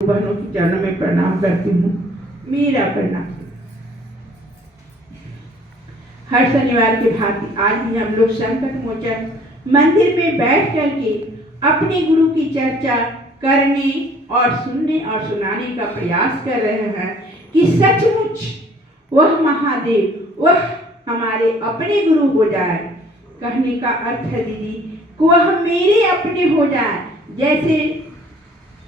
बहनों की चरणों में प्रणाम करती हूँ। मेरा प्रणाम। हर शनिवार के भांति आज भी हम लोग संकट मोचन मंदिर में बैठ करके अपने गुरु की चर्चा करने और सुनने और सुनाने का प्रयास कर रहे हैं कि सचमुच वह महादेव वह हमारे अपने गुरु हो जाए। कहने का अर्थ है दीदी कि वह मेरे अपने हो जाए। जैसे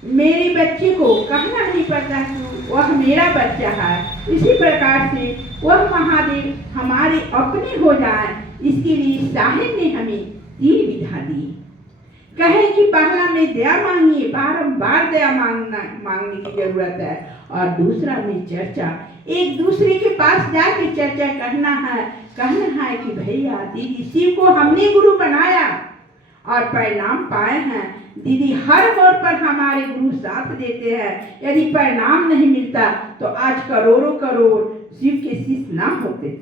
मेरे बच्चे को कहना नहीं पड़ता कि वह मेरा बच्चा है, इसी प्रकार से वह महादेव हमारे अपने हो जाए। इसके लिए साहिब ने हमें 3 विधा दी। कहे कि पहला में दया मांगिए, बारंबार दया मांगने की जरूरत है। और दूसरा में चर्चा, एक दूसरे के पास जाके चर्चा कहना है कि भैया दीदी शिव को हमने गुरु बनाया और परिणाम पाए हैं। दीदी हर मोड़ पर हमारे गुरु साथ देते हैं। यदि परिणाम नहीं मिलता तो आज करोड़ों करोड़ शिव के शिष्य ना होते।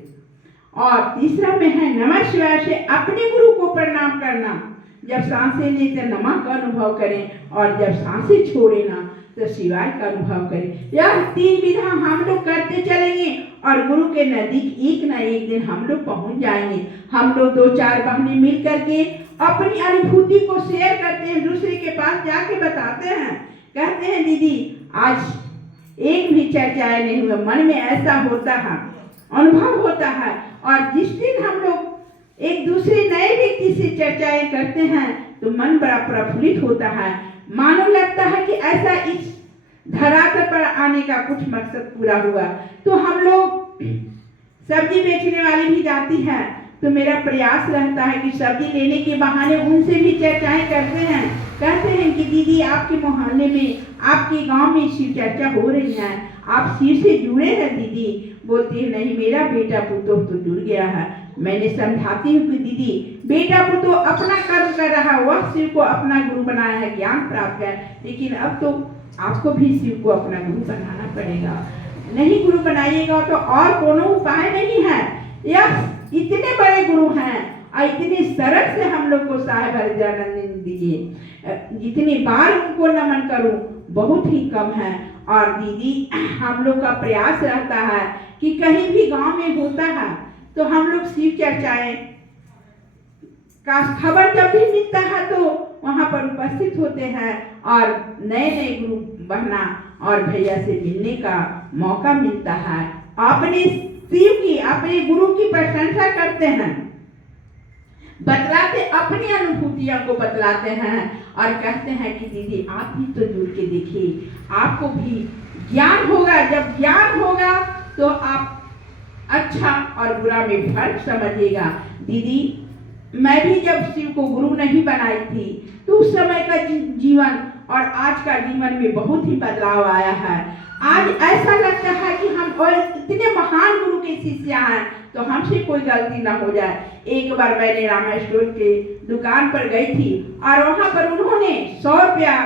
और तीसरा में है नमः शिवाय से अपने गुरु को प्रणाम करना। जब सांसें ले तो नमः का अनुभव करें और जब सांसें छोड़े ना तो शिवाय का अनुभव करें। यह 3 विधा हम लोग करते चलेंगे और गुरु के नजदीक एक ना एक दिन हम लोग पहुंच जाएंगे। हम लोग 2-4 बहनें मिल करके अपनी अनुभूति को शेयर करते हैं, दूसरे के पास जाके बताते हैं, कहते हैं दीदी आज एक भी चर्चाएं नहीं हुआ। मन में ऐसा होता है, अनुभव होता है। और जिस दिन हम लोग एक दूसरे नए व्यक्ति से चर्चाएं करते हैं तो मन बड़ा प्रफुल्लित होता है। मानो लगता है कि ऐसा इस धरातल पर आने का कुछ मकसद पूरा हुआ। तो हम लोग सब्जी बेचने वाली भी जाती है तो मेरा प्रयास रहता है कि सब्जी लेने के बहाने उनसे भी चर्चाएं करते हैं। कहते हैं कि दीदी आपके मोहल्ले में, आपके गांव में शिव चर्चा हो रही है, आप शिव से जुड़े हैं दीदी। बोलती है नहीं, मेरा बेटा पुतो तो जुड़ गया है। मैंने समझाती हूँ कि दीदी बेटा पुतो अपना कर्म कर रहा है, वह शिव को अपना गुरु बनाया है, ज्ञान प्राप्त है। लेकिन अब तो आपको भी शिव को अपना गुरु बनाना पड़ेगा। नहीं गुरु बनाइएगा तो और कोनो उपाय नहीं है। यह इतने बड़े गुरु हैं और इतने सरल से हम लोग को साहेब हरिदानंद दीजिए। जितनी बार उनको नमन करूं बहुत ही कम है। और दीदी हम लोग का प्रयास रहता है कि कहीं भी गांव में होता है तो हम लोग शिव चर्चाएं का खबर जब भी मिलता है तो वहां पर उपस्थित होते हैं और नए नए गुरु बहना और भैया से मिलने का मौका मिलता है। अपने शिव की, अपने गुरु की प्रशंसा करते हैं, बतलाते, अपनी अनुभूतियों को बतलाते हैं और कहते हैं कि दीदी आप भी तो जुड़ के देखिए, आपको भी ज्ञान होगा। जब ज्ञान होगा तो आप अच्छा और बुरा में फर्क समझिएगा। दीदी मैं भी जब शिव को गुरु नहीं बनाई थी तो उस समय का जीवन और आज का जीवन में बहुत ही बदलाव आया है। आज ऐसा लगता है कि हम और इतने महान गुरु के शिष्य हैं तो हमसे कोई गलती ना हो जाए। एक बार मैंने रामा स्टोर के दुकान पर गई थी और वहां पर उन्होंने 100 रुपया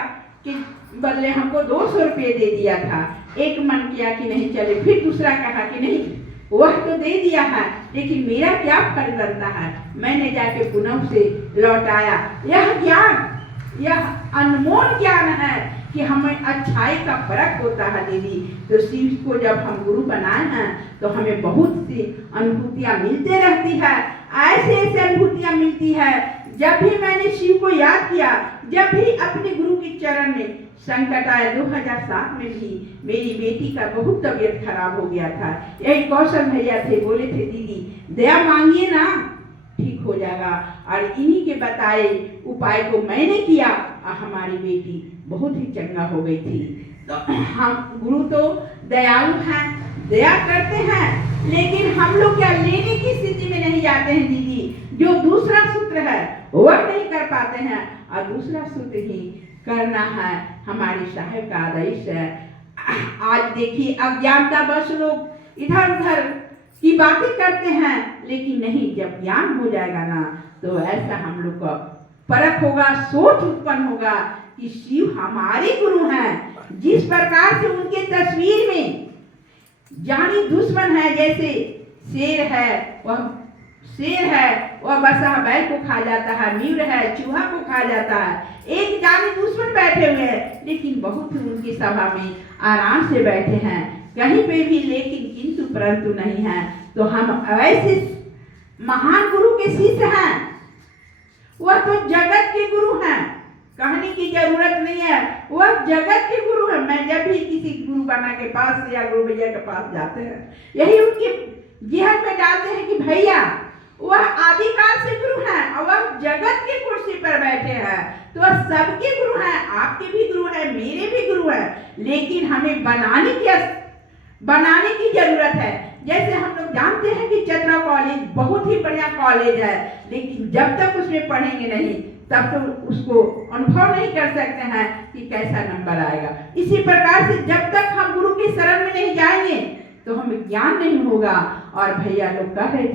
के बदले हमको 200 रुपये दे दिया था। एक मन किया कि नहीं चले, फिर दूसरा कहा कि नहीं वह तो दे दिया है लेकिन मेरा क्या फर्ज बनता है। मैंने जाके पुनः से लौटाया। यह ज्ञान, यह अनमोल ज्ञान है कि हमें अच्छाई का फर्क होता है दीदी। तो शिव को जब हम गुरु बनाए हैं तो हमें बहुत सी अनुभूतियां मिलते रहती है। ऐसे अनुभूतियां मिलती है। जब भी मैंने शिव को याद किया, जब भी अपने गुरु के चरण में संकट आया, 2007 में भी मेरी बेटी का बहुत तबीयत खराब हो गया था। यही कौशल भैया थे, बोले थे दीदी दया मांगिए ना ठीक हो जाएगा। और इन्हीं के बताए उपाय को मैंने किया और हमारी बेटी बहुत ही चंगा हो गई थी। तो हम गुरु तो दयालु हैं, दया करते हैं, लेकिन हम लोग क्या लेने की स्थिति में नहीं जाते हैं दीदी। जो दूसरा सूत्र है वह नहीं कर पाते हैं और दूसरा सूत्र ही करना है। हमारी साहेब का आदेश है। आज देखिए अज्ञानता बस लोग इधर उधर की बातें करते हैं, लेकिन नहीं, जब ज्ञान हो जाएगा ना तो ऐसा हम लोग का परख होगा, सोच उत्पन्न होगा कि शिव हमारे गुरु हैं। जिस प्रकार से उनके तस्वीर में जानी दुश्मन है, जैसे शेर है वह शेर है वह बसा बैल को खा जाता है, मीर है चूहा को खा जाता है, एक जानी दुश्मन बैठे हुए हैं, लेकिन बहुत उनकी सभा में आराम से बैठे हैं, कहीं पे भी लेकिन किंतु परंतु नहीं है। तो हम ऐसे महान गुरु के शिष्य हैं, वह तो जगत के गुरु हैं, कहने की जरूरत नहीं है, वह जगत के गुरु है। मैं जब भी किसी गुरु बाबा के पास या गुरु भैया के पास जाते हैं, यही उनके जेहन में डालते हैं कि भैया वह आदिकाल से गुरु हैं और वह जगत की कुर्सी पर बैठे हैं, तो वह सबके गुरु हैं, आपके भी गुरु हैं, मेरे भी गुरु हैं, लेकिन हमें बनाने की जरूरत है। जैसे हम लोग जानते हैं कि चतरा कॉलेज बहुत ही बढ़िया कॉलेज है, लेकिन जब तक उसमें पढ़ेंगे नहीं तब तो उसको अनुभव नहीं कर सकते हैं कि कैसा नंबर आएगा। इसी प्रकार से जब तक हम गुरु की शरण में नहीं जाएंगे तो हमें ज्ञान नहीं होगा। और भैया लोग कह रहे थे